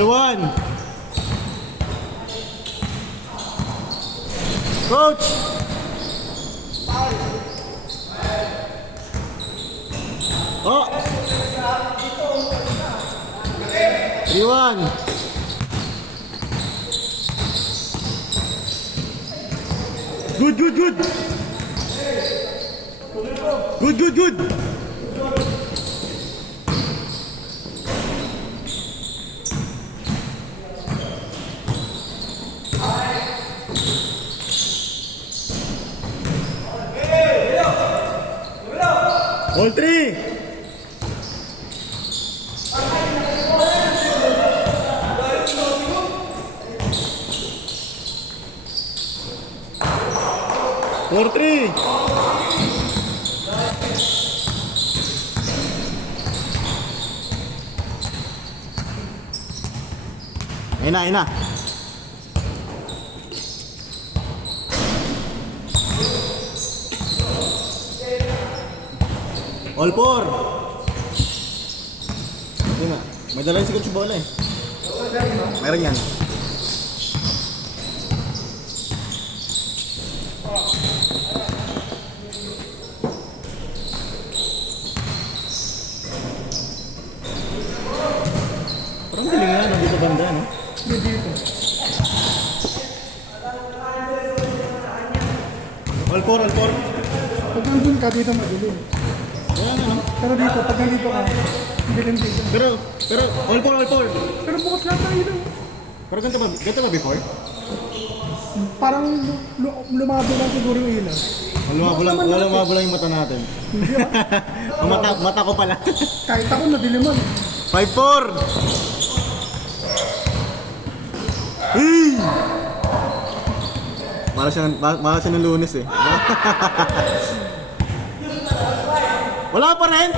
Ball 1. Coach. Oh. 3-1. Good, good, good. Good, good, good. All 3. Four, 3. Ayun na, ayun na. All 4. Ayun na. May dala si Coach Bola eh. Meron yan. Parang galing nga, nandito banda, no? Dito. All 4, all 4. Pag nandun ka, dito madilim. Wala na, no? Pero dito, pag nandito ka, dilim dito. Pero, all 4, all 4. Pero bukas lahat tayo dito. Pero ganito ba before? Parang lumabo lang siguro yung ilaw. Lumabo lang yung mata natin. Hindi Ang mata ko pala. Kahit ako nadiliman. 5-4. Hey! Mahal siya ng Lunes eh. Wala pa rin?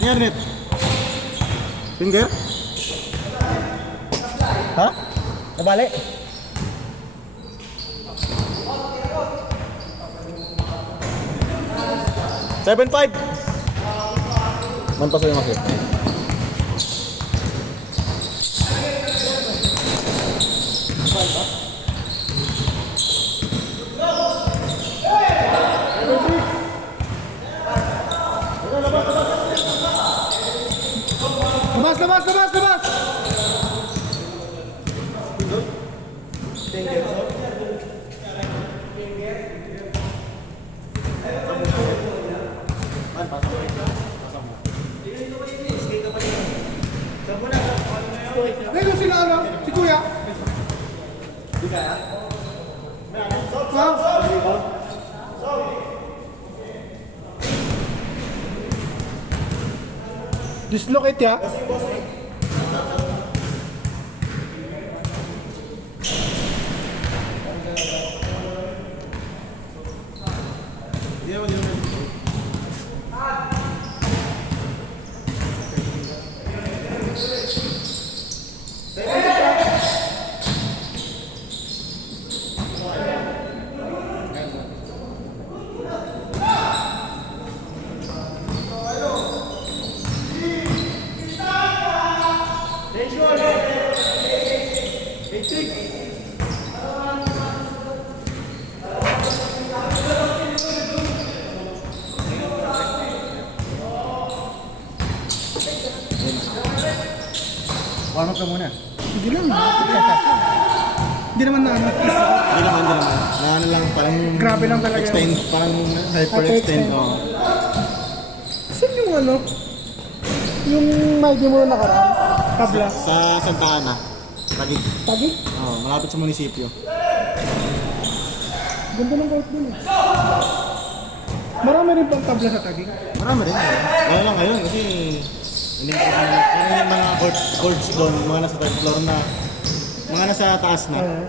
Ngarnet. Finger? Ha? Nabali? Seven, 5. Mantas yung masih. Labas! Ngayon sila ano? Si Kuya? Di kaya? Dislocate ya? Warm up ka muna. Hindi lang. Hindi naman na Hindi naman. Na ano lang, parang... Grabe lang talaga extend, parang hyper-extend. Oh. Saan yung ano? Yung medyo mo nakaraan? Tabla? Sa Santa Ana. Taguig. Taguig? Oh, malapit sa munisipyo. Ganda ng court dun eh. Marami rin pang tabla sa Taguig. Marami rin. Kaya lang ngayon kasi... Hindi ko yung mga courts doon, mga nasa third floor na, mga nasa taas na.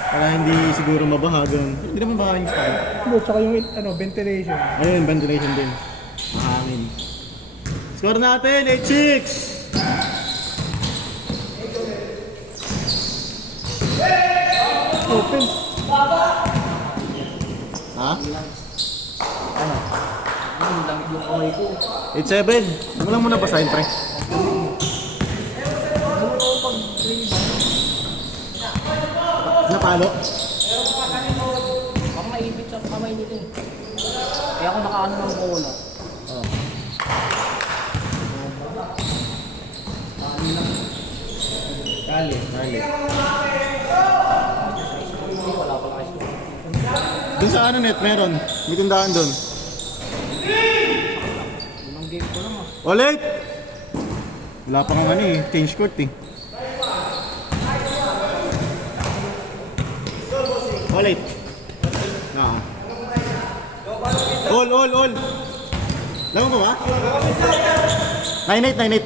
Para hindi siguro mabaha, ganun. Hindi naman baha yung style. Tsaka yung ventilation. Ayun, ventilation din. Mahangin. Score natin, 8-6! Open. Ha? Ano? Ang lamig yung kamay ko. 8-7. Huwag lang muna basahin, pre. Napalo? Baka maipit sa kamay nila eh. Kaya ako nakaano ng bola. Oh. Kali. Wala pala kayo. Dun sa ano net, meron. May tindahan dun. Unang game ko lang ah. Ulit! Wala pa kang ano eh, change court eh. Ulit. Oo. All. Laman ko ba? 9-8.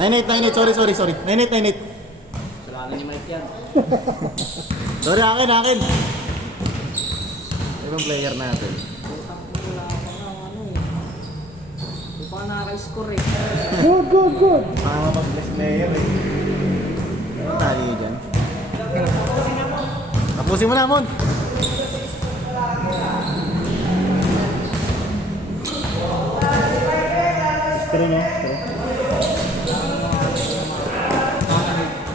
9-8, sorry. 9-8. Salanan ni Mike yan. Sorry, akin. Ibang player natin. Putang ko wala pa nga ano eh. Di pa nakaka-score eh. Good. Makakapag-bless player eh. Ano tayo dyan? Tapusin mo na, Mon! Pero no?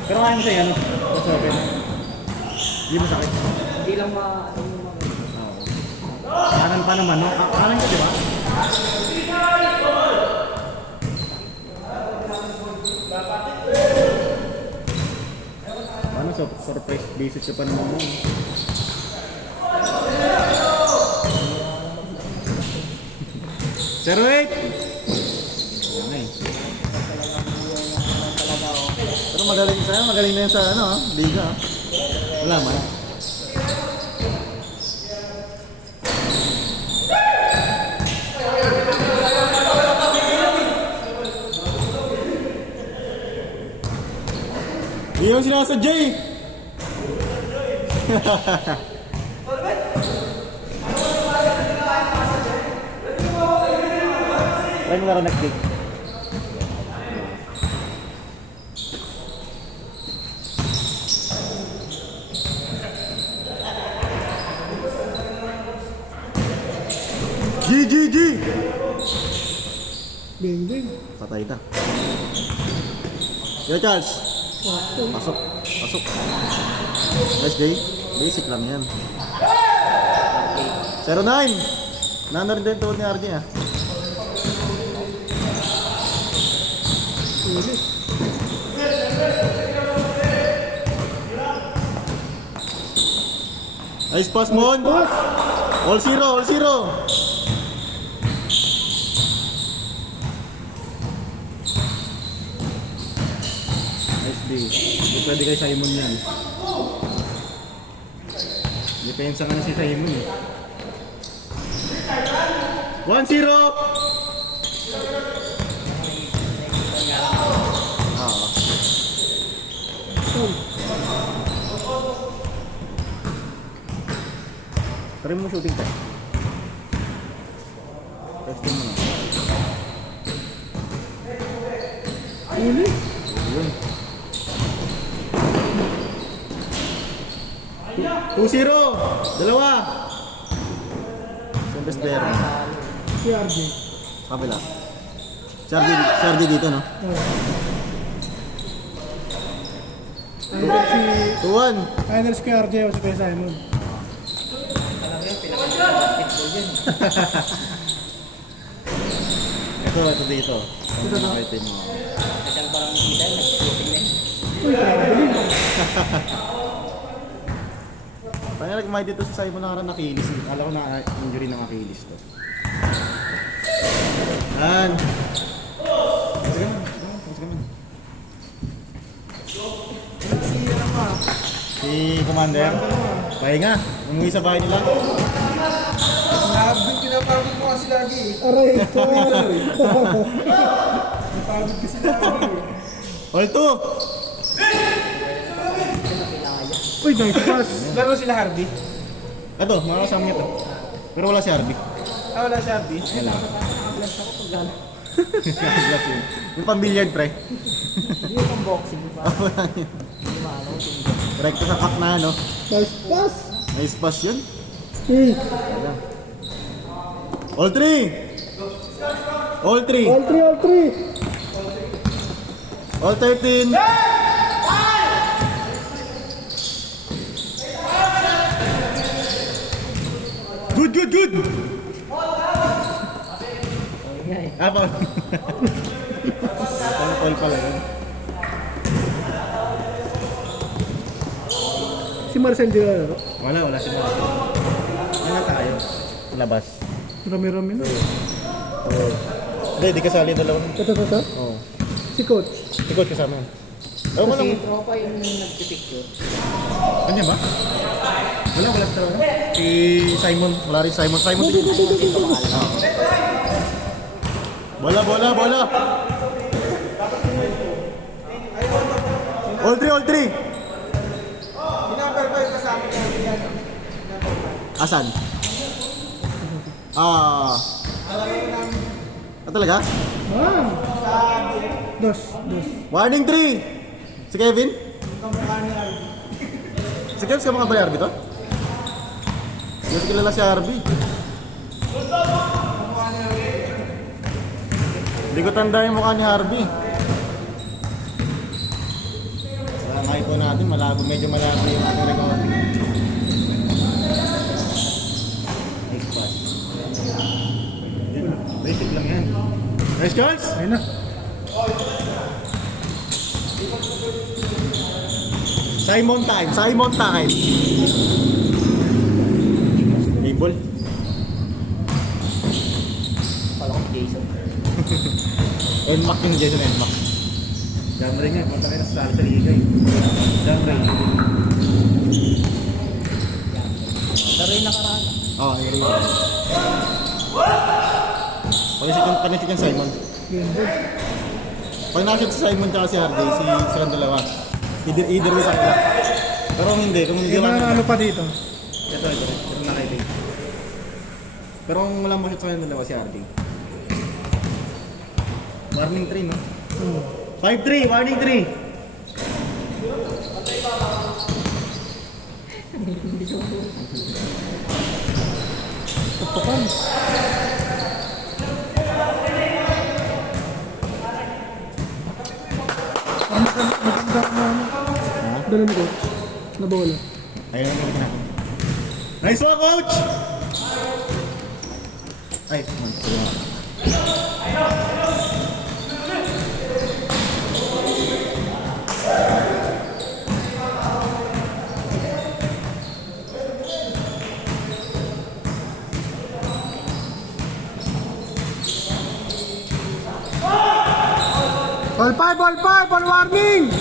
Pero kaya mo sa'yo, ano? Tapos open. Hindi mo sakit. Hindi lang ano yung mga... Oo. Kanan pa naman, no? Kanan ka, di ba? Paano surprise visit ka pa naman mo? Zero eight! Okay. Pero magaling na yan sa ano, liga. Wala man. Hindi yung sinasadya eh. Try mo na rin nag-kick. G! Bing. Patay ta. Yo Charles! Pasok. Nice day. Basic lang yan. 09! Nano rin din tuhod ni RJ ah. Ulit. Nice pass, Mon! All zero! Nice day. Hindi pwede kay Simon yan. Depensa ka na si Simon eh. 1-0! Try mo shooting ka. Testing mo na. Ulit. Yun. 2-0! Dalawa! Sa best player mo. Si RJ. Kabila. Sardi dito, no? Final si... 2-1! Final si RJ o si Kuya Simon. Talaga yung pinaka-basketball yun. Ito dito. Ito na kayo mo. Kasyang parang kita yun, nag-shooting na yun. Uy, traveling. Kaya nagmay dito sa Simon na karang Achilles. Alam ko na injury ng Achilles to. Yan. Si Commander. Pahinga. Umuwi sa bahay nila. Pinapagod mo kasi lagi eh. Aray, sorry. Pinapagod kasi lagi eh. All two. Uy, nice pass. Laro sila Harvey. Ito, mga kasama niya to. Pero wala si Harvey. Ah, wala si Harvey. Wala. Bless ako pag gano'n. Glass yun. Yung pang-billiard, pre. Hindi yung pang boxing, di ba? Wala yun. Hindi maano, tingin. Correct sa cup na, no? Nice pass. Nice pass yun. Hmm. All three! All three! All three, all three. All 13! Good, good, good! Ayun nga eh. Foul. Foul pala yun. Si Marcel di na. Wala sila. Ano tayo? Labas. Rami-rami na. Oo. Hindi, di kasali dalawa. Ito. Oo. Si coach. Si coach kasama. Ewan ko lang. Kasi tropa yung nagpipicture. Kanya ba? Wala sa talaga. Si Simon. Wala rin Simon. Simon din. Bola. All three. Number 5 kasama niya. Asan? Talaga? Dos. Warning 3! Si Kevin? Si Kevin, kamukha ba ni Arby to? Hindi ko kilala si Arby. Hindi ko tanda yung mukha ni Harvey. Sa po natin, medyo malabo yung ating recording. Next pass. Basic lang yan. Nice Charles! Ayun na. Simon time! Table. Pala ko Jason. Nmac yung Jason Nmac. Jamray nga, punta kayo sa liga eh. Jamray. Pero yung nakaraan. Oo, yun. Panisik yung Simon. Pag nakashoot si Simon tsaka si Harvey, silang dalawa. Either way sa kanila. Pero kung hindi Yung mga ano pa dito. Ito nakaitig. Pero kung walang mashoot sa kanilang dalawa si Harvey. Warning 3, no? 5-3, warning 3. Tapakan. Maganda na. Dala mo coach. Na bola. Ayun ang galing natin. Nice one, coach! Ay, Ball 5, ball warning!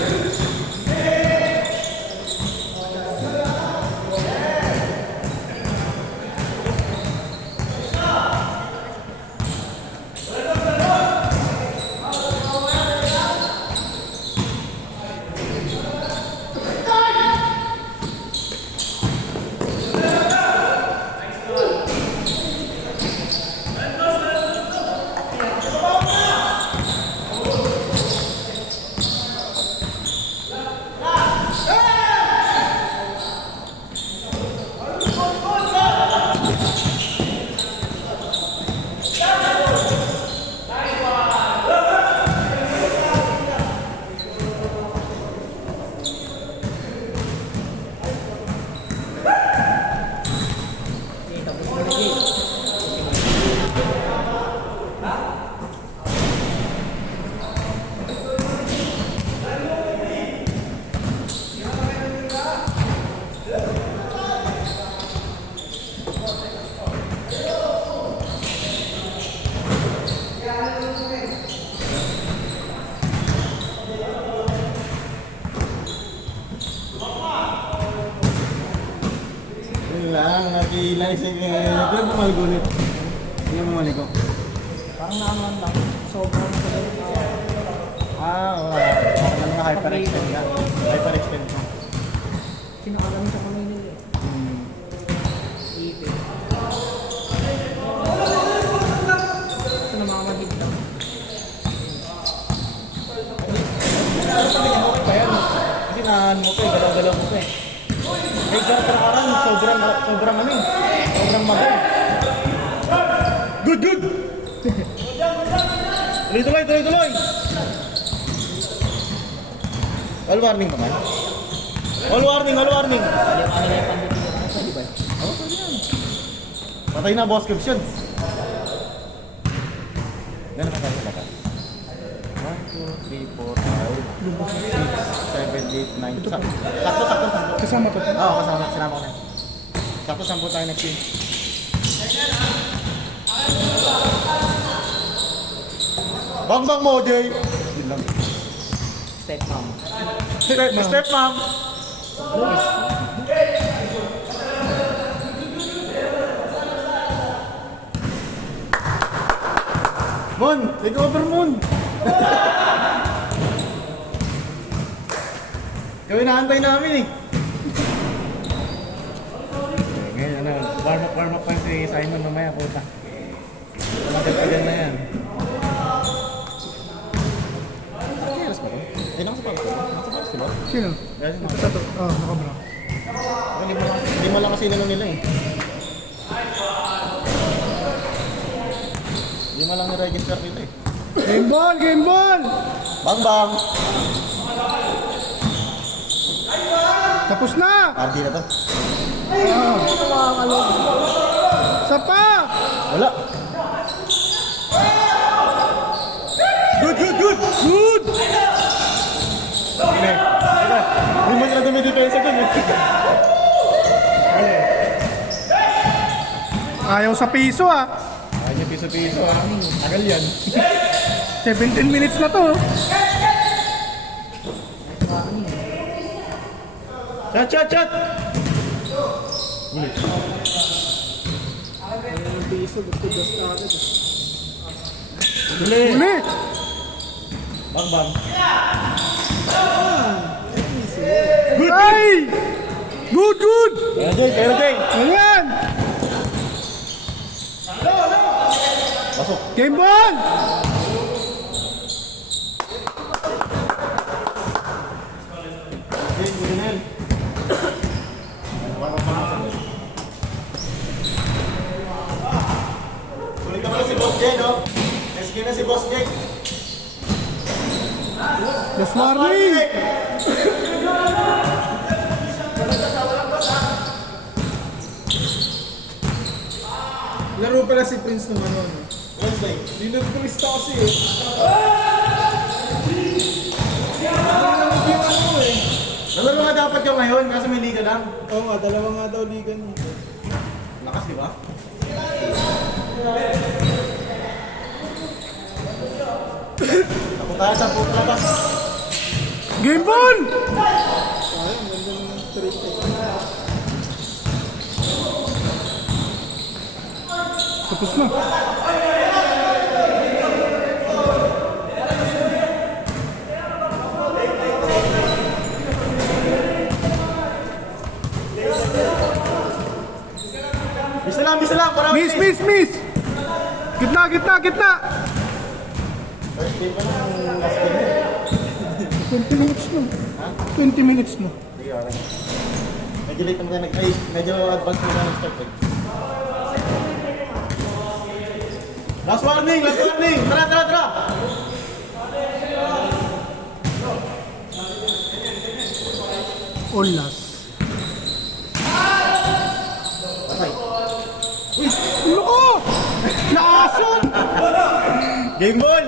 nakilay siya kaya. Pero bumalgunit. Hindi mo maliko. Parang naman lang. Sobrang magaling na. Wala. Parang nga hyperextend nga. Hyperextend ka. Sinakalang sa kamay nila eh. Ipin. Ito namamadid lang. ano mo pa eh, galaw-galaw mo pa eh. Kaya sa karakaran, sobrang ano eh. Sobrang magal. Good, good! Tuloy! All warning ba man? All warning! Patay na, boss caption. Gano'n ka tayo lakas? 1, 2, 3, 4, 5, 6, 7, 8, 9. Sakto. Kasama to. Oo, kasama. Sinama ko na. Sakto 10 tayo next team. Bang mo, Jay! Yun lang. Step mom. Step, ma'am! Mon! Take over, Mon! Kami naantay namin eh. Ngayon ano, warm up pa si Simon mamaya, puta. Tagal na yan. Kailas ba ko? Nakasapalas ko? Nakasapalas ko ba? Sino? Guys, Ito to. Nakabra. Hindi mo lang kasi inano nila eh. Hindi mo lang i-register nila eh. Game ball! Bang! Tapos na! RD na to. Isa pa! Wala. Good! Hindi. Hindi mo sila dumidepensa dun eh. Ayaw sa piso ah. Ay, piso-piso ah. Tagal yan. 17 minutes na to. Chat! Huli! Uli! Bang! Ay! Good! Kaya Jay! Ayan! Pasok! Game ball! Jay, good na yan. Ulit ka pala si Boss Jay, no? SK na si Boss Jay. Yes, Marley! Laro pala si Prince nung ano. Wednesday. Hindi nag-turista kasi eh. Nanonood yung ano eh. Nalaro nga dapat yung ngayon, kaso may liga lang. Oo nga, dalawa nga daw liga niya. Lakas, di ba? Ako tayo sa puto labas. Game ball! Sayang, ganda ng straight eh. Tapos na. Bisa lang, para Miss! Gitna! First game pa ng last game. 20 minutes na. 20 minutes na. Sige, okay. Medyo late naman tayo medyo advance na tayo nag-start eh. Last warning! Tara! Olas. Patay. Loko! Naason! Game ball!